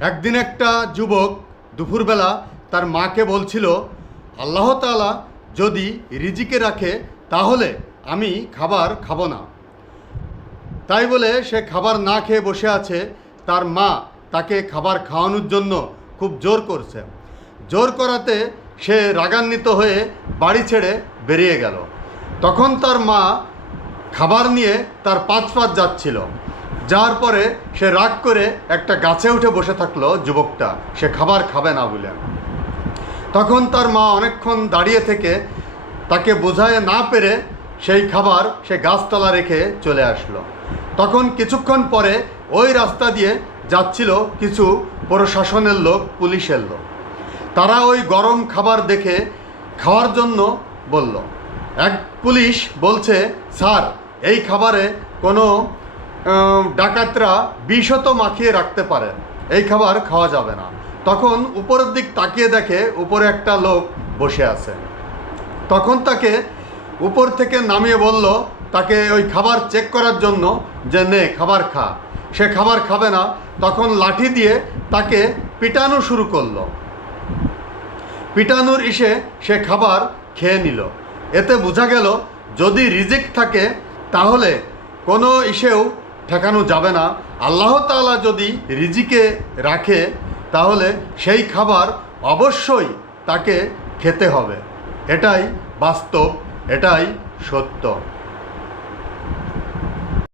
একদিন একটা যুবক দুপুরবেলা তার মাকে বলছিল, আল্লাহ তাআলা যদি রিজিকে রাখে, তাহলে আমি খাবার খাব না। তাই বলে সে খাবার না খেয়ে বসে আছে। তার মা তাকে খাবার খাওয়ানোর জন্য খুব জোর করছে। জোর করাতে সে রাগান্বিত হয়ে বাড়ি ছেড়ে বেরিয়ে গেল। তখন তার মা খাবার নিয়ে তার পাঁচ পাঁচ যাচ্ছিল। যাওয়ার পরে সে রাগ করে একটা গাছে উঠে বসে থাকল যুবকটা। সে খাবার খাবে না বলে। তখন তার মা অনেকক্ষণ দাঁড়িয়ে থেকে তাকে বোঝায় না পেরে সেই খাবার সে গাছতলা রেখে চলে আসলো। তখন কিছুক্ষণ পরে ওই রাস্তা দিয়ে যাচ্ছিল কিছু প্রশাসনের লোক, পুলিশের লোক। তারা ওই গরম খাবার দেখে খাওয়ার জন্য বলল, এক পুলিশ বলছে, স্যার, এই খাবারে কোনো ডাকাতরা বিষত মাখিয়ে রাখতে পারে। এই খাবার খাওয়া যাবে না। তখন উপরের দিক তাকিয়ে দেখে উপরে একটা লোক বসে আছে। তখন তাকে উপর থেকে নামিয়ে বলল, তাকে ওই খাবার চেক করার জন্য যে, নে, খাবার খা। সে খাবার খাবে না। তখন লাঠি দিয়ে তাকে পিটানো শুরু করল। পিটানোর ইসে সে খাবার খেয়ে নিল। এতে বোঝা গেল, যদি রিজিক থাকে, তাহলে কোনো ইসেও ঠেকানো যাবে না। আল্লাহ আল্লাহতালা যদি রিজিকে রাখে, তাহলে সেই খাবার অবশ্যই তাকে খেতে হবে। এটাই বাস্তব, এটাই সত্য।